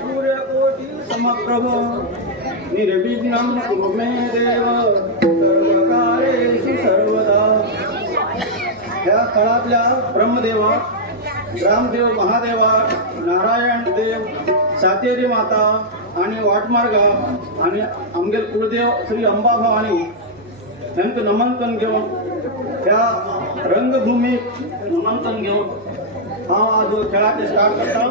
सूर्यकोटि समप्रभ निर्विघ्नं कुरु मे देव सर्वकार्येषु सर्वदा। या काळातल्या ब्रह्मदेवा, रामदेव, महादेवा, नारायण देव, सातेरी माता आणि वाटमार्गा आणि आमगेल कुळदेव श्री अंबाभवानी यांचं नमंतन घेऊन त्या रंगभूमीत नमंतन घेऊन हा जो खेळाचे स्टार्ट करता।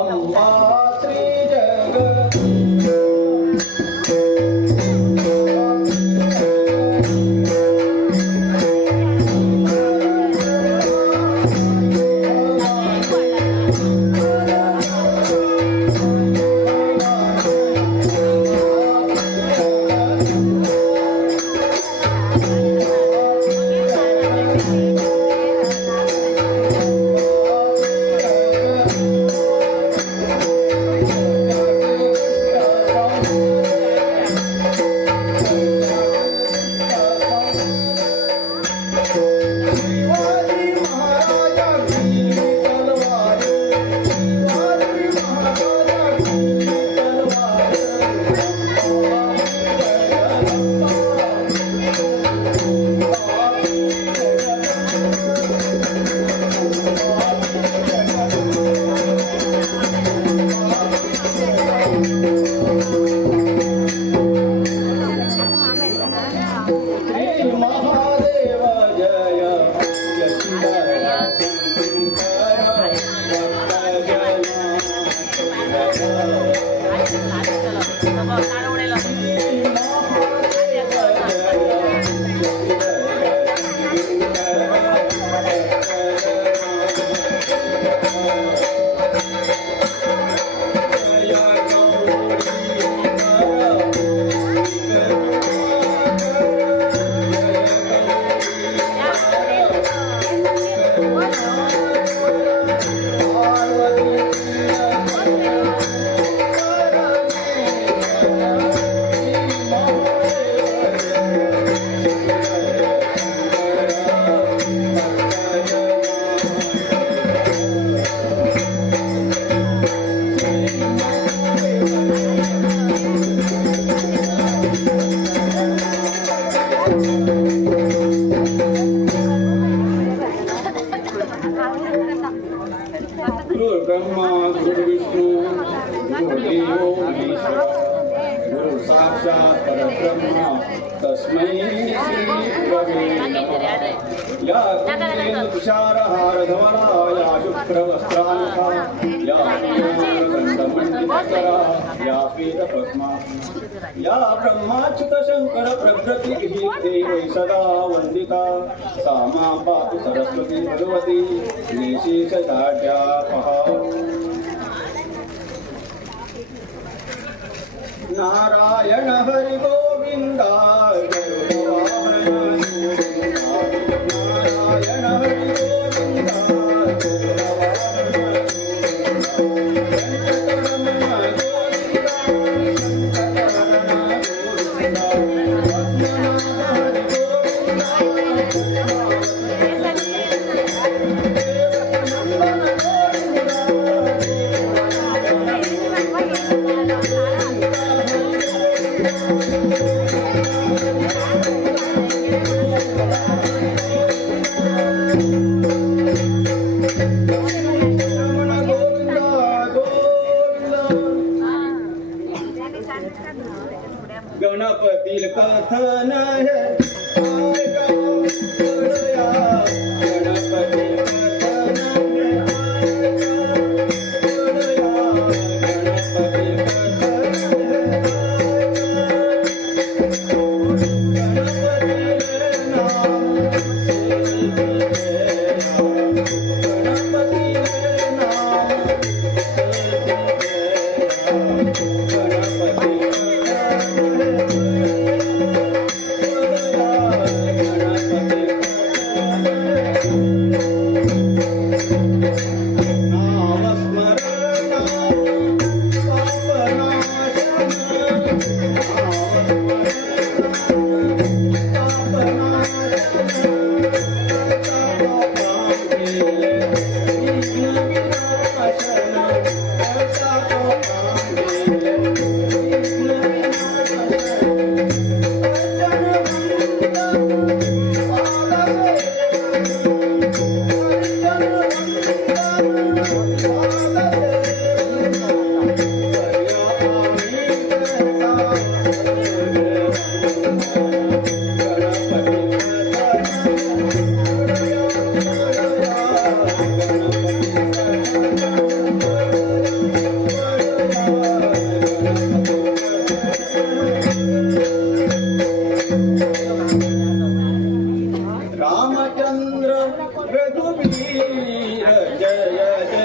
अंबा श्री जग ब्रह्मा गुरु विष्णु गुरुदेवो महेश्वरः गुरु साक्षात् परब्रह्म तस्मै श्री गुरवे नमः। या कुंडेन तुषारहारधवला या शुभ्रवस्त्रानुका या गन्धमण्डितकरा या पीतपद्मा या ब्रह्माच्युत शंकर प्रकृतिः देवै सदा वन्दिता सा मा पातु सरस्वती भगवती निशीषदाढ्यापः। Narayan Hari Govind Narayan Hari Govind Thank you. रामचंद्र रघुवीर जय जय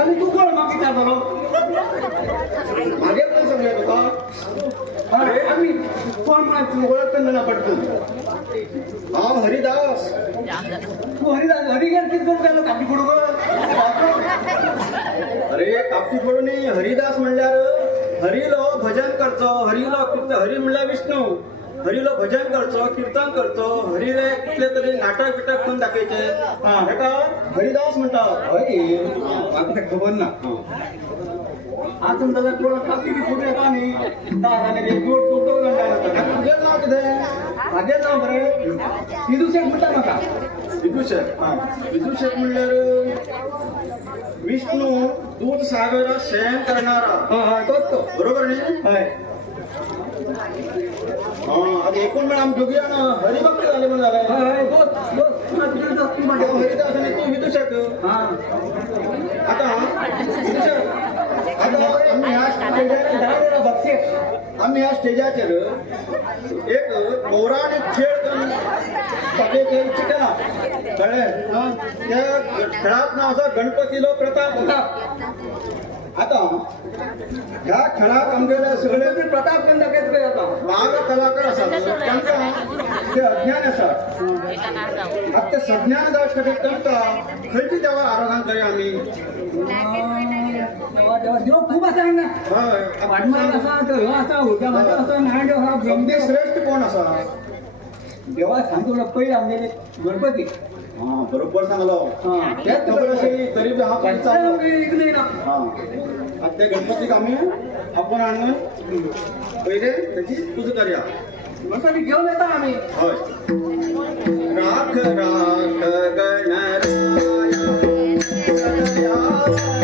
आणि तू कोण मागितला बरो मागे पण समजा तुका अरे आम्ही कोण म्हणा ओळख ना पडतो हा हरिदास तू हरिदास हरिगेर किती करून त्याला कापी पडू अरे कापती पडू नाही हरिदास म्हणल्यार हरिलो भजन करचो हरिलो हरी म्हणल्यार विष्णू हरिलो भजन करचो कीर्तन करचो हरिले कुठले तरी नाटक बिटक करून दाखयचे हेका हरिदास म्हणतात हय म्हाका ते खबर ना आजून जाल्यार कोण कापी बी फुटले का न्ही दादाने रे जोड तोडतो घंटा तुझें नाव कितें म्हागे नांव बरें सिधू शेख म्हणटा म्हाका विदू शेख म्हणल्यार विष्णू दूध सागर शेण करणारा हय तोच तो बरोबर न्ही हय आता एकूण वेळ आम्ही दोघी जण हरिभक्त झाले म्हणून झालाय हय दोस्त दोस्त तुला तुझे दोस्त तू तो म्हणटा हरिदास आणि तू विदू शेख हा आता विदू शेख आता आम्ही ह्या स्टेजाचेर एक पौराणिक खेळ करून सगळे चिकना कळ्ळें त्या खेळात नाव आसा गणपतीलो प्रताप आता ह्या खेळात आमगेले सगळे प्रताप केन्ना दाखयत काय आता वाघ कलाकार आसात तांकां ते अज्ञान आसात आता ते सज्ञान जावचे खातीर तांकां खंयची देवा आराधना करया आमी देव खूप आसा हांगा हय वाडमार आसा ह्यो आसा हुर्ग्या माता आसा नारायण आसा गमती श्रेष्ठ कोण आसा देवा सांगतो पयलीं आमगेले गणपती हा बरोबर सांगलो हा तेच खबर आसली तरी बी हांव खंय चाललो इकडे ना हा आता त्या गणपतीक आमी आपूण हाडून पयले तेची पूजा करया गणपती घेवन येता आमी हय राख राख गणराया सदया राख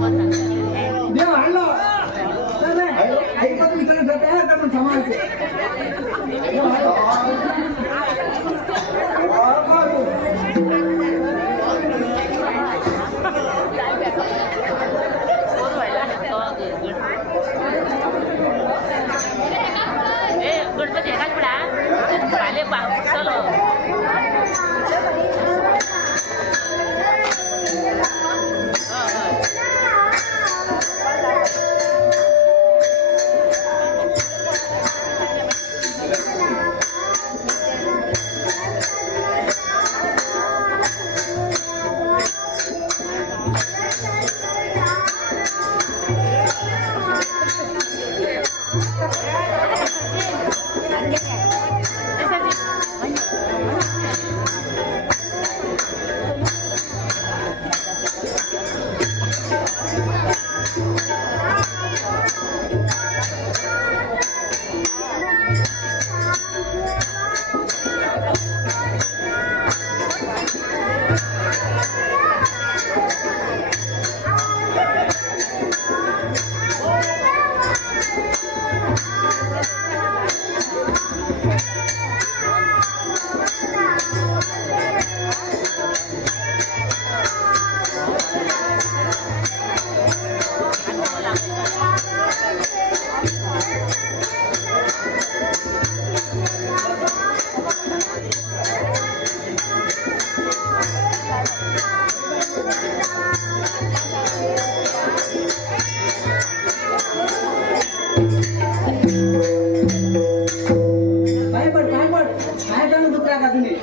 देव हाणला ऐकत विचारायचं तयार करून समाजाचे देव गणपती एकाच पडा पाले चलो काय जाणून दुसऱ्या का तुम्ही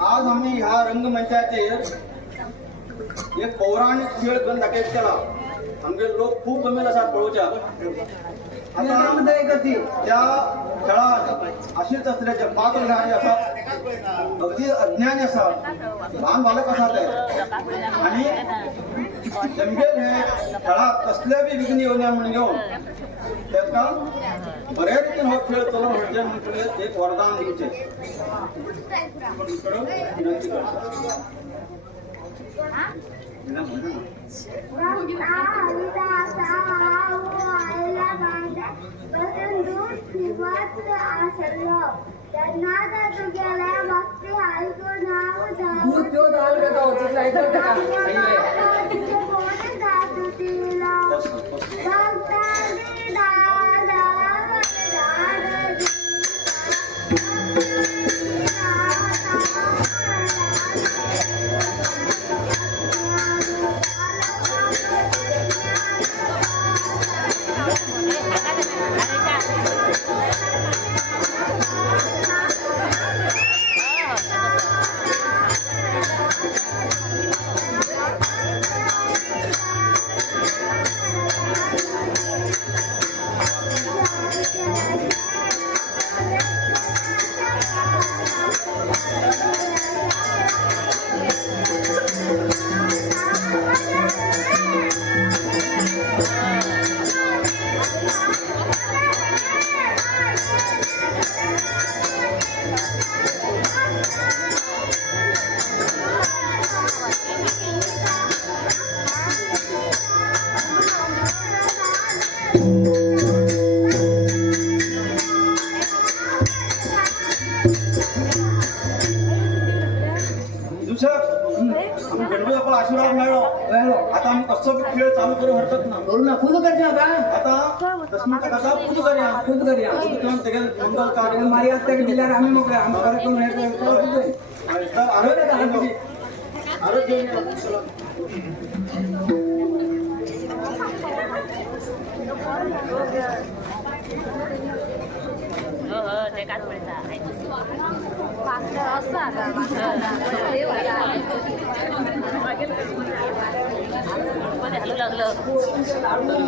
आज आम्ही ह्या रंगमंचाचे एक पौराणिक खेळ घेऊन दाखयत केला. आमचे लोक खूप जमेल असा पळोवच्या आता त्या खेळात अशीच असल्याचे पाच राहणे असतात, अगदी अज्ञानी असतात, लहान बालक असतात आणि जमगेल हे खेळात कसल्या बी विघ्न येऊ नये म्हणून घेऊन त्याचा बऱ्या रीतीने हा खेळ चला म्हणजे एक वरदान दिवचे विनंती करतो. आशीर्वाद मिळालो. आता आम्ही कसं खेळ चालू करू हरकत ना करू ना खुद करते आता दसमीचा कसा पूज करूया खुद करूया मंगल कार्य मारी असते की दिल्यावर आम्ही मोकळे आम्ही कार्यक्रम आरोग्याचा हात किती? आरोग्य चला. हो हो ते काच पडता मध्ये हलू लागलं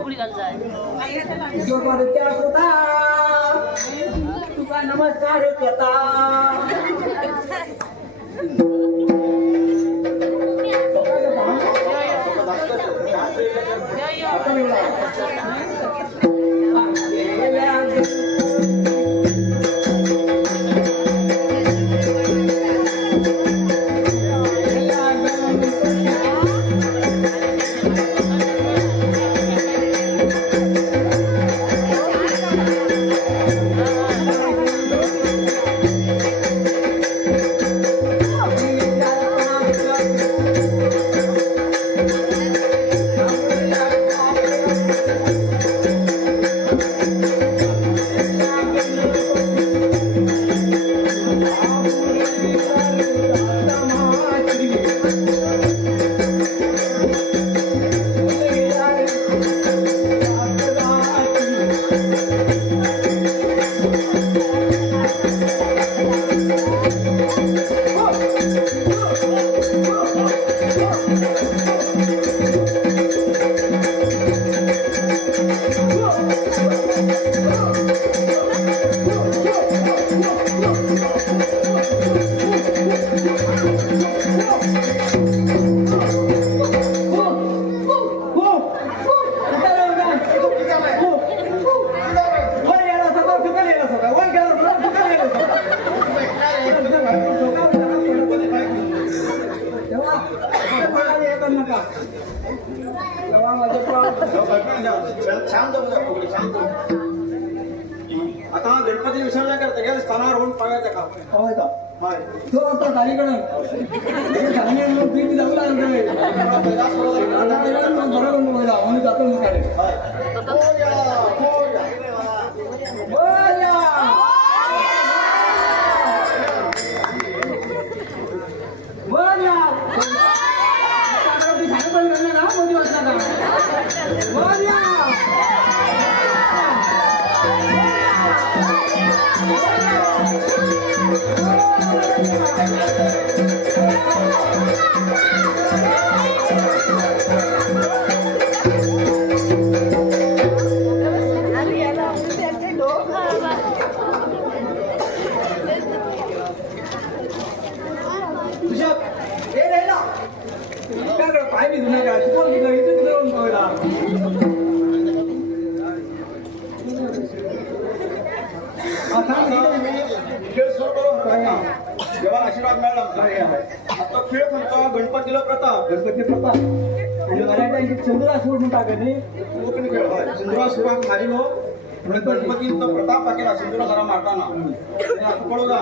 उघडी घालताय तुका नमस्कार करता शांत आता गणपती विसर्जन करता गेलं स्थानावर होऊन पाहायचं का होय का हाय तो आता गाडीकडं गाणे मग पीठ जाऊ लागले बरोबर मोबाईल आम्ही जातो मग गाडी ऋषभ ए रे ना काय करा पाय बी धुना का चुकून की इथे कुठे जाऊन पाहिला खेळ सुरू करू जेव्हा आशीर्वाद मिळाला आता खेळ म्हणतो गणपतीला प्रताप गणपती बाप्पा आणि मराठ्यांची चंद्रा सोडून टाकली कोकणी खेळ होय सिंधुरा सुरुवात झाली हो गणपतीचा प्रताप टाकेला सिंधुरा जरा मारताना पळवला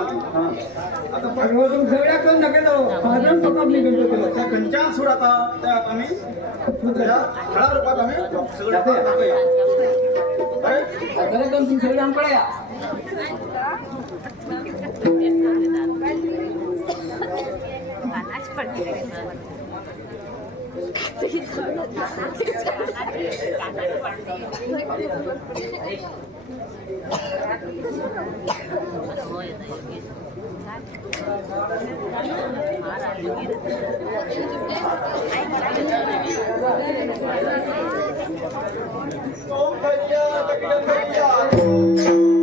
आता सगळ्या करून टाकेलो साधारण पकडली गणपतीला त्या कंचान सूर आता त्यात आम्ही त्याच्या खळा रूपात आम्ही सगळं टाकूया काय? सगळ्या करून ती सगळ्या पळया कानाच पडते ओम भैया तकिया भैया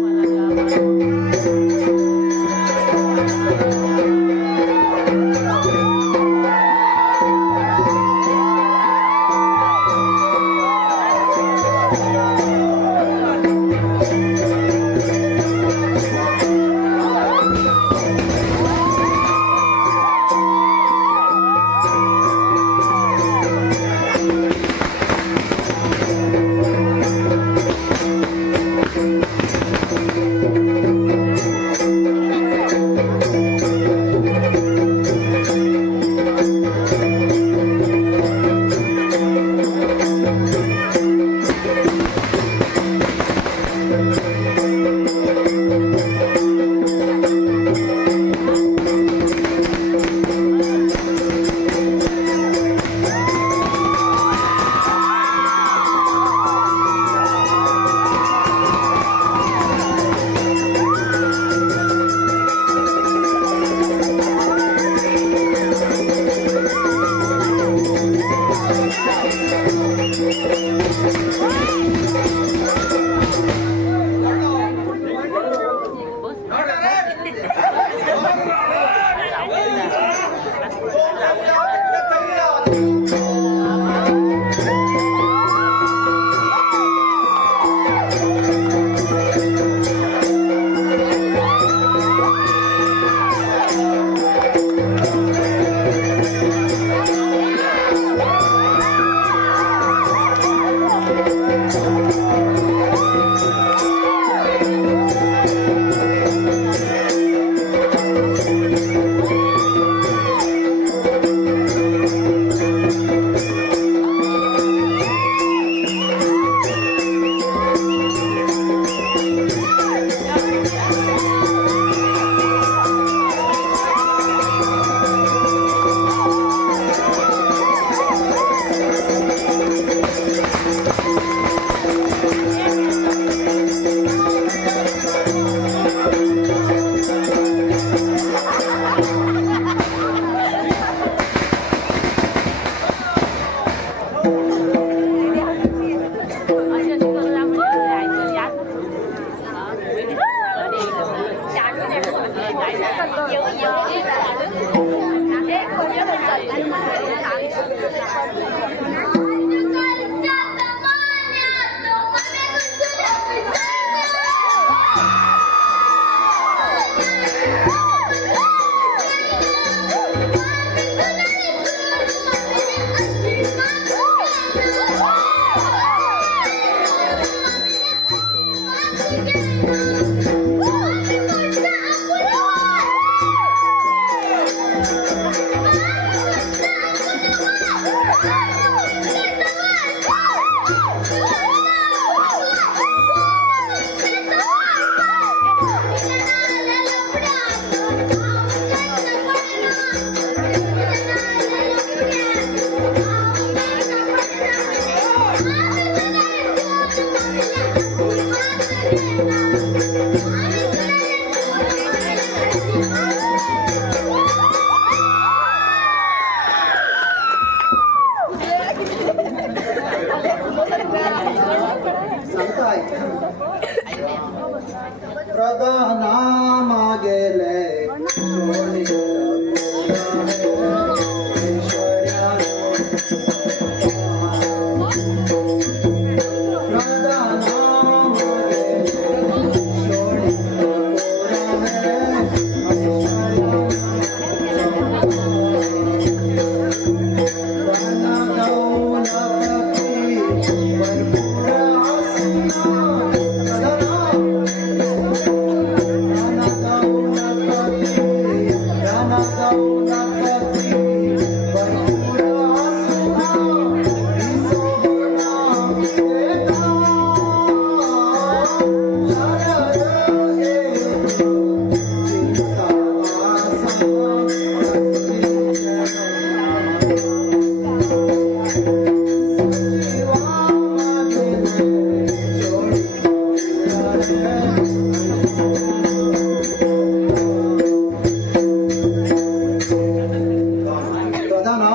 प्रधाना,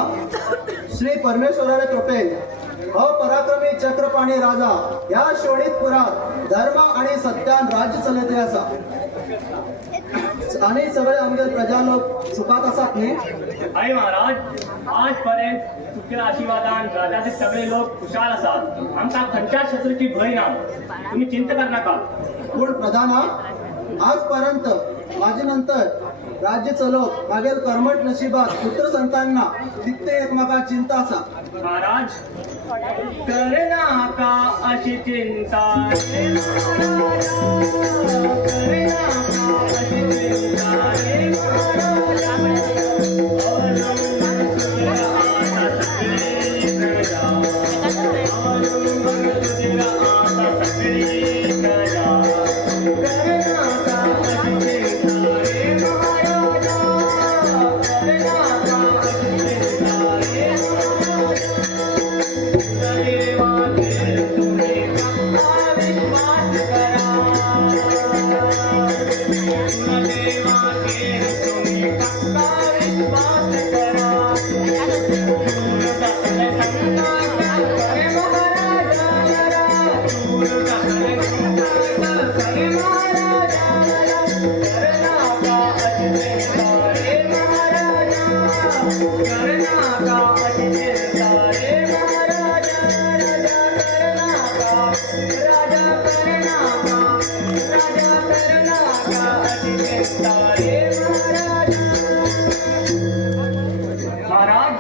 श्री परमेश्वराने कृपेन अपराक्रमी चक्रपाणी राजा या शोणितपुरात धर्म आणि सत्यान राज्य चलत असा आणि सगळे आमगे प्रजा लोक सुखात असतात न्ही. आई महाराज आजपर्यंत तुमच्या आशीर्वादान राजाचे सगळे लोक खुशाल असतात. आमका खंयच्या शत्रूची भय ना. तुम्ही चिंता कर नका. पण प्रधाना, आजपर्यंत माझ्यानंतर राज्य चलवत मागील कर्मठ नशिबात पुत्र संतांना तिथे एकमेका चिंता असा. महाराज करना का अशी चिंता रे महाराजा, करना का अशी चिंता रे महाराजा. अवलंबन तुझ्या आता सगळी प्रजा, अवलंबन तुझ्या आता सगळी प्रजा. करना का अशी चिंता रे महाराजा, करना का अशी चिंता रे महाराजा. देवाचे तुम्ही पक्का विश्वास करा. देवाचे तुम्ही पक्का विश्वास करा. करे महाराजा जरा, करे महाराजा जरा. करना का अशी चिंता रे महाराजा, करना का अशी चिंता रे महाराजा. महाराज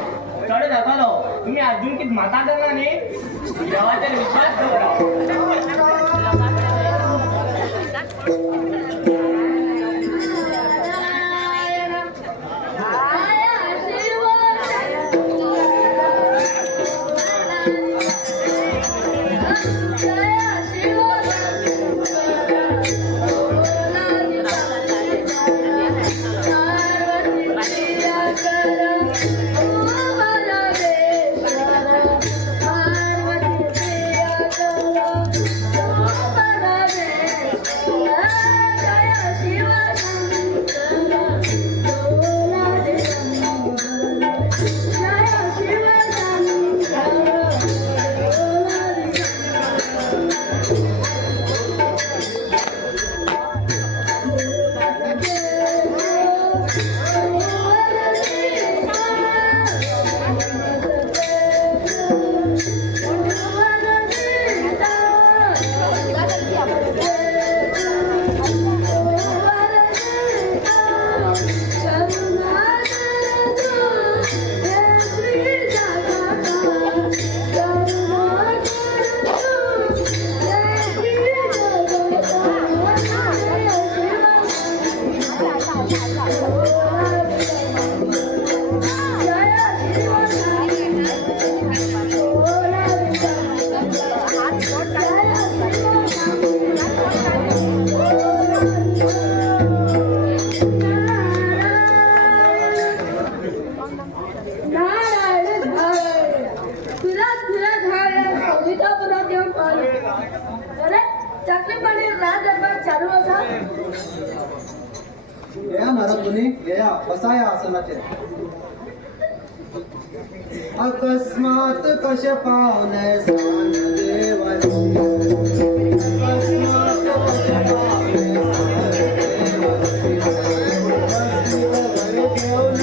चढ जातालो तुम्ही अजून किती माता करणार नाही. देवाच्या विश्वास ठेवा. या महाराज तुम्ही या बसा या आसनाचे. अकस्मात कसे पावले स्थान देवाची, अकस्मात कसे पावले स्थान देवाची. बसली घरी ठेवून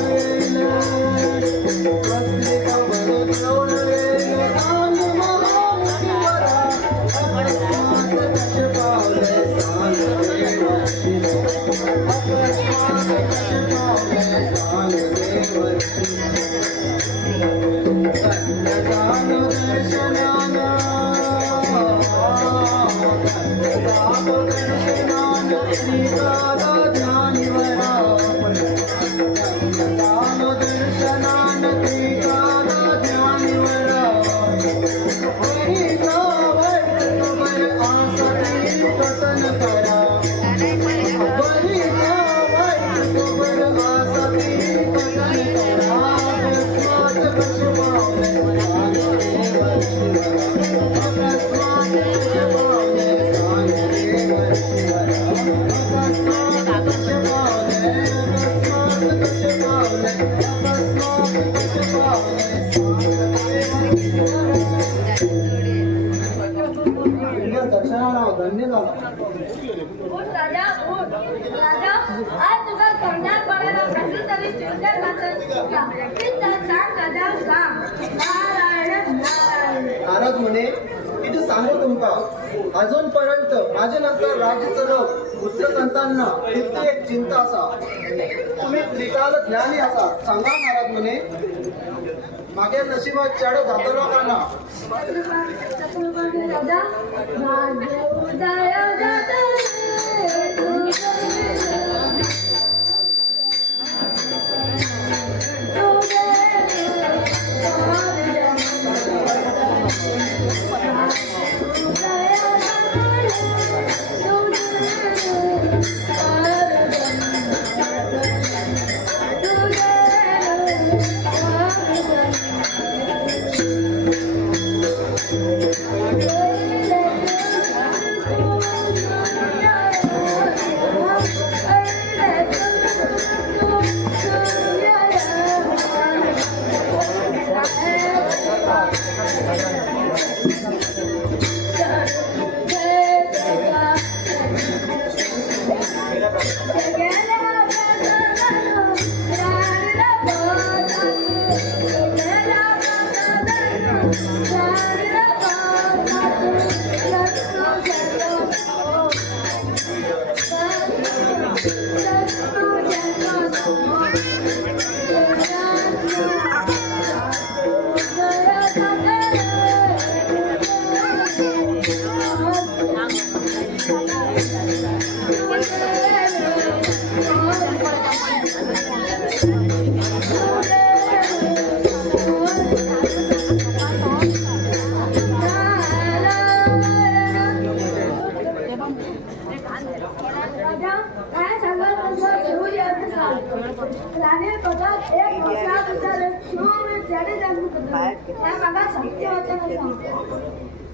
दर्शनाला धन्य झाला. उठ राजा उठ राजा आज तुझा तोंडात पडायला कसली तरी चिंता नसेल का? ती तर सांग राजा सांग. नारायण नारायण. नारद म्हणे किती सांगू तुमका अजूनपर्यंत माझे नंतर राज्य लोक पुत्र संतांना किती एक चिंता असा तुम्ही त्रिकाल ज्ञानी असा सांगा. नारद म्हणे मागे नशिबात चढ जातो लोकांना चतुर्वर्णी राजा भाग्य उदय जाते.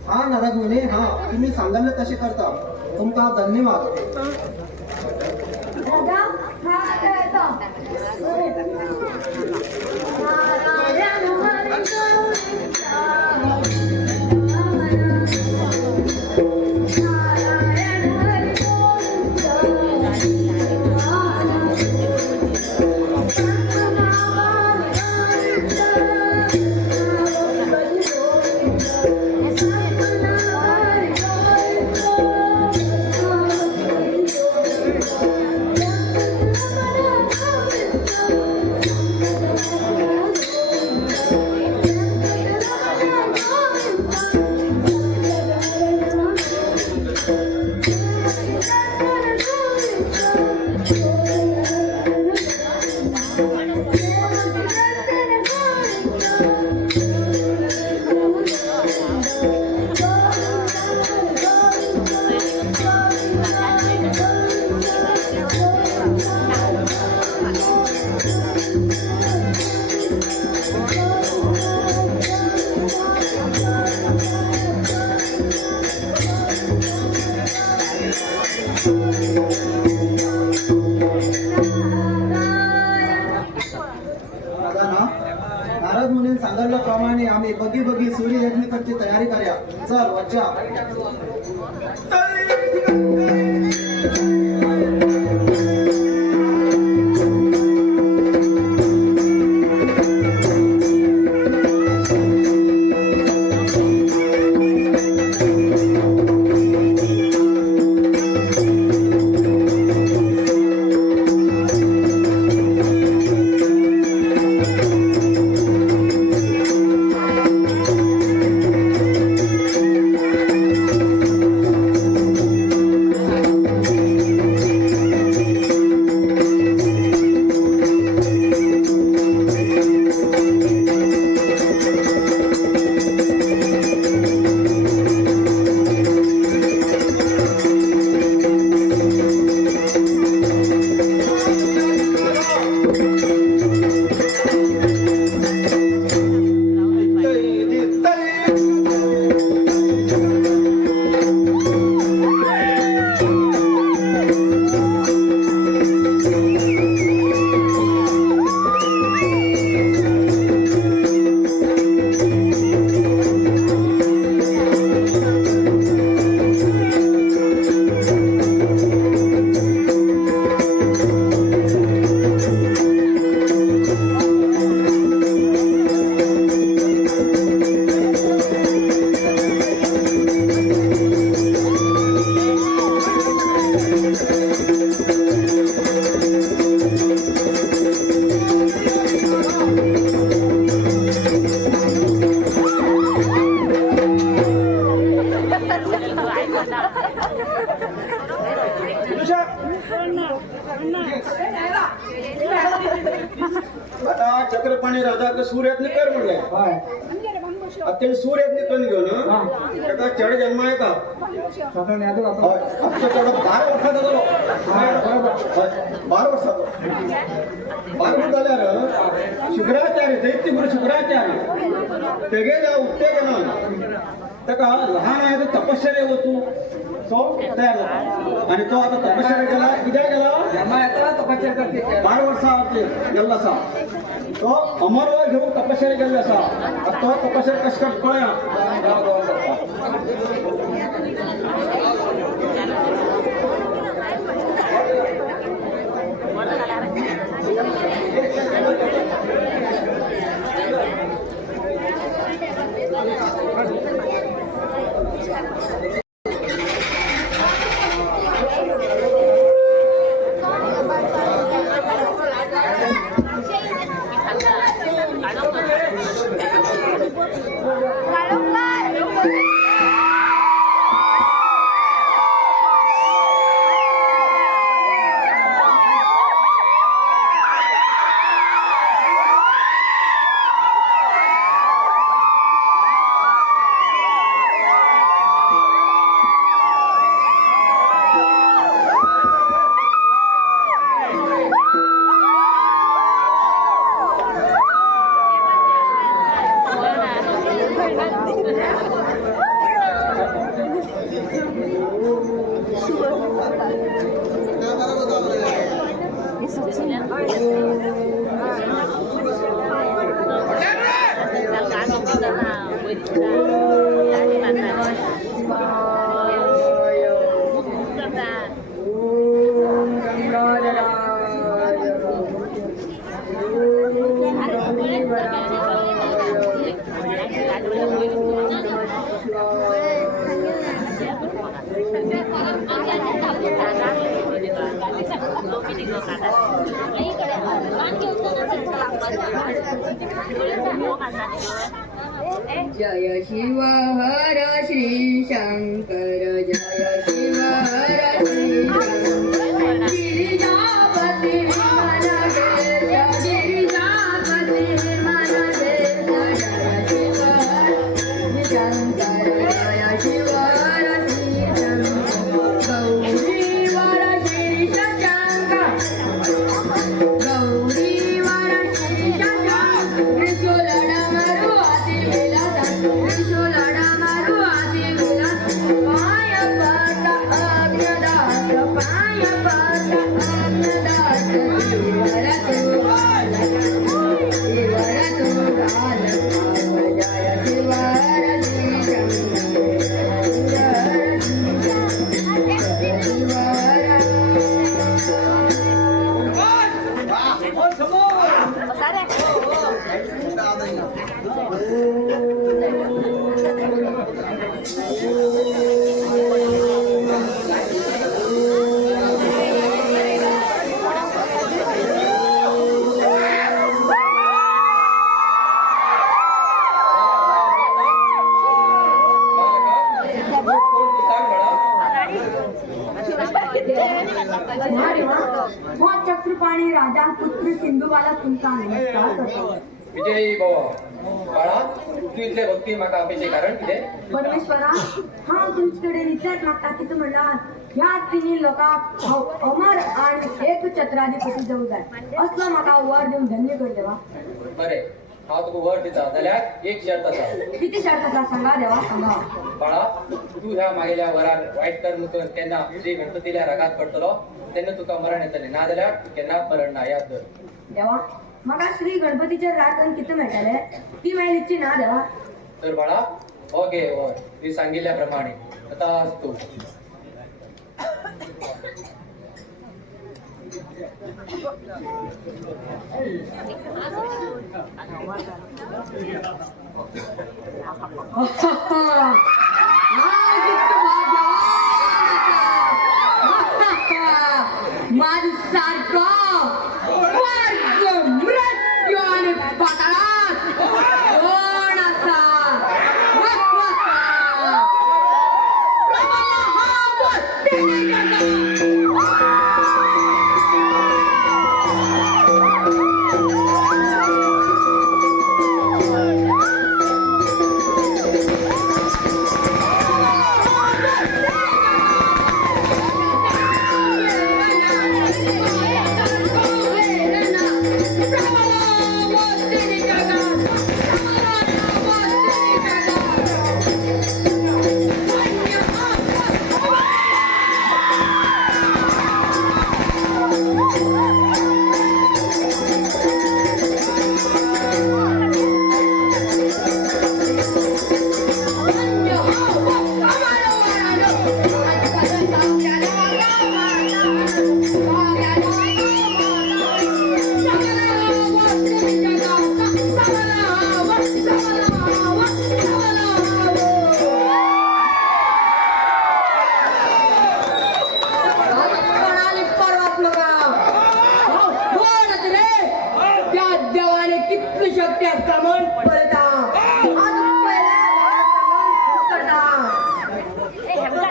हा नारद मुने हा तुम्ही सांगाल तसे करता तुमका धन्यवाद. राजा हा येतो. नारायण हरी गोविंदा. नारायण हरी गोविंदा. नारद मुनी सांगितल्याप्रमाणे आम्ही बगी बगी सूर्य यज्ञ करची तयारी करूया. चल वच्चा. छत्रपाणी राजाक सूर्यज्ञ कर म्हणले हय आता तेणे सूर्यज्ञ करून घेऊन त्याका चेडो जन्म आहे का सकाळी येतो बाबा आता चेडो 12 वर्षाचा झालो 12 वर्षाचो 12 जाल्यार शुक्राचार्य दैत्य गुरु शुक्राचार्य तेगे जा उठते गेलो ताका लहान आहे तपश्चर्या वचू तो तयार जाता आणि तो आता तपश्चर्या गेला कित्याक गेला जमा येता तपश्चर्या करते 12 वर्सां गेल्लो आसा तो अमरवर घेऊन तपश्चर्या गेल्लो आसा आता तो तपश्चर्या कशें करता पळया जय शिव हर श्री शंकर जय शिव हर श्री शंकर गिरिजापति मन देश गिरिजापति मन देश जय शिव हर शंकर जय शिव हर श्री शंकर गौरी वर श्री शंकर गौरी वर श्री शंकर त्रिशूल डमरू आदि विलास त्रिशूल डमरू आदि विलास पाय पद अग्नदास पाय पद अग्नदास शिवर तू गाल जय शिवर श्री छत्रपाणी राजा पुत्र सिंधुबाला तुमचा नमस्कार करतो विजयी बाबा बाळा तू इथले भक्ती म्हाका अपेक्षे कारण कितें परमेश्वरा हांव तुमचे कडेन इतलेंच मागता की तूं म्हणलां ह्या तिनी लोकांक हांव अमर आनी एक छत्राधिपती जावं जाय असलो म्हाका वर दिवन धन्य कर देवा बरें हांव तुका वर दिता जाल्यार एक शर्त आसा किती शर्त आसा सांगा देवा सांगा बाळा तू ह्या मागेल्या वरार वायट कर्म कर केन्ना श्री गणपतील्या रागात पडटलो तेन्ना तुका मरण येतलें ना जाल्यार केन्नाच मरण ना याद कर देवा म्हाका श्री गणपतीचेर राग करून कितें मेळटलें ती मेळची ना देवा तर बाळा हो घे वर ती सांगिल्ल्या प्रमाणे आतां तूं माझ्यासारखं वर्ग मृत्यू आणि पाताळात कोण असा शक्ती असता म्हण पळता आज पहिल्या करता ए, ह्यांचा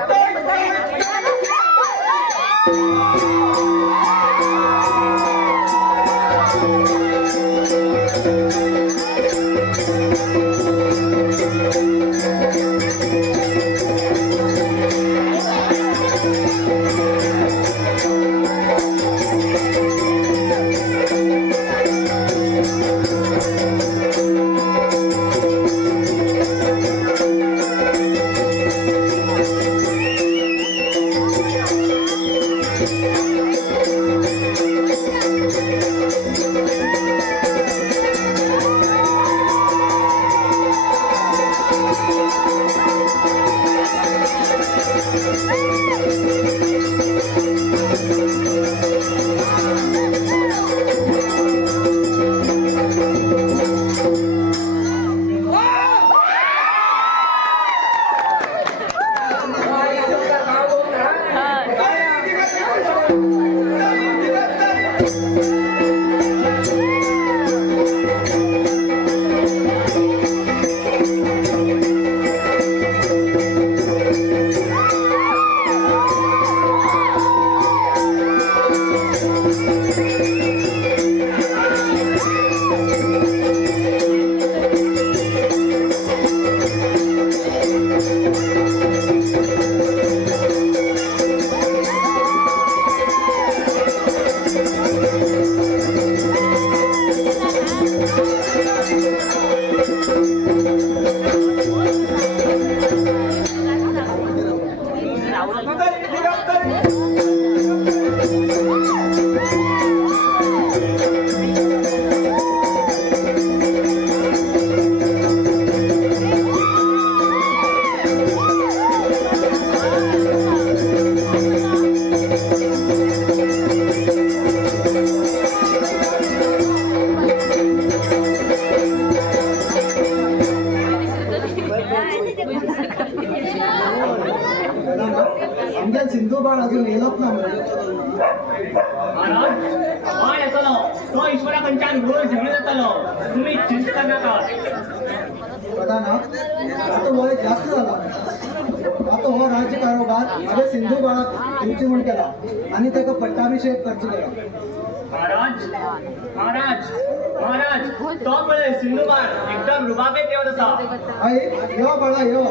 आमच्या सिंधू बाळ अजून येलोच ना महाराज हा येतलो तो ईश्वरा खंयच्यान गोळ घेऊन येतलो तुम्ही चिंता नाका प्रधान आता वय जास्त झाला आता हो राज्य कारभार हांवें सिंधू बाळाक दिवची म्हण केला आणि ताका पट्टाभिषेक करचो केला महाराज महाराज महाराज तो पळय सिंधुबार एकदम रुबाबे देव आसा आई यो बाळा यो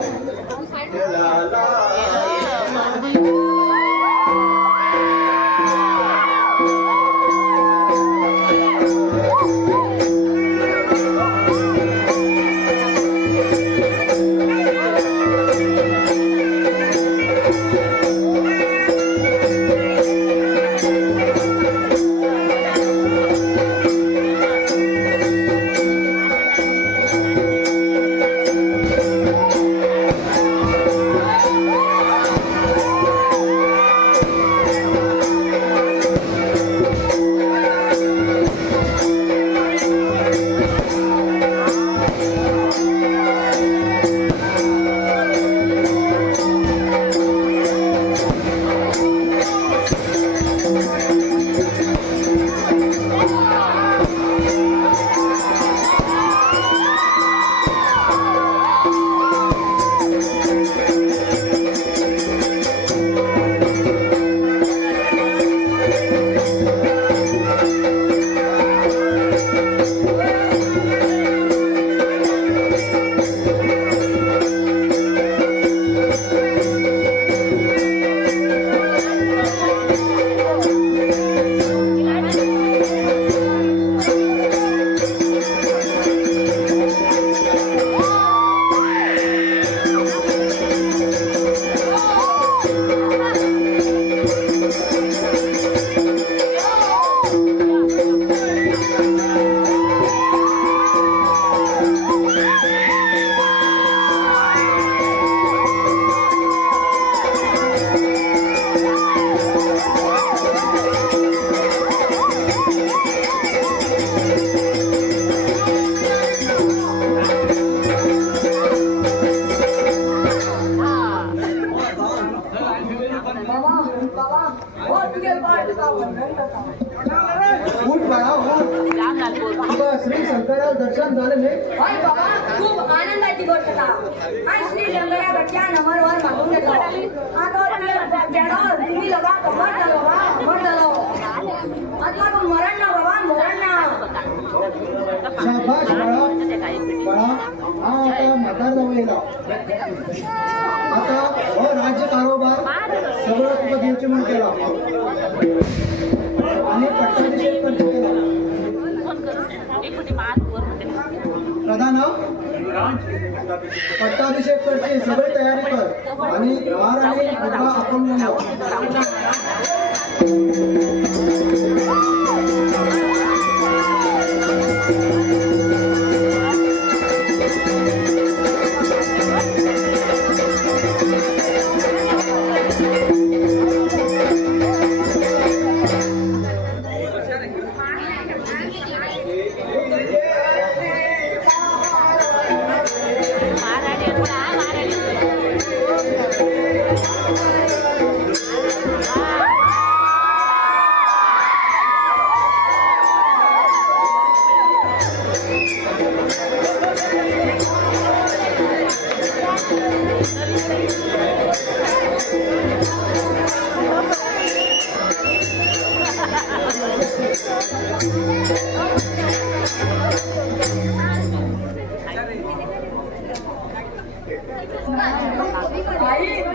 दर्शन झाले नाही? होय बाबा खूप आनंदाची गोष्ट का आणि श्री शंकराकडच्या नंबरवर मागून घेतला आता त्यावर तुम्ही लगा कमर झालो बाबा कमर झालो आता तू मरण ना बाबा मरण ना शाबाश बाळा बाळा हा आता म्हातार जाऊया आता राज्य कारभार सगळं तुझं घ्यायचे म्हणून केला आणि पट्टाभिषेक पण केला प्रधान पट्टाभिषेक करते सगळी तयारी कर आणि हार आणि मुद्रा आपण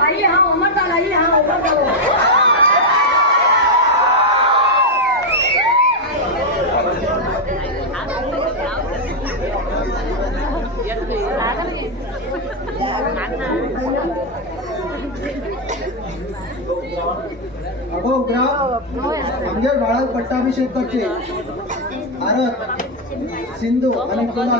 आई हा अमर झाला आई हा अमर झालो अगो ग्राम आमच्या बाळात पट्टाभिषेक करते आरत सिंधू आणि तुला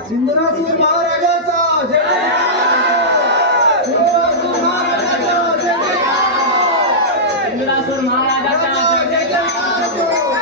सिंधुरासूर महाराजाचा जय सिंधुरासूर महाराजाचा जय इंद्रासूर महाराजाचा जय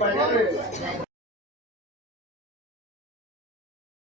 पाहिजे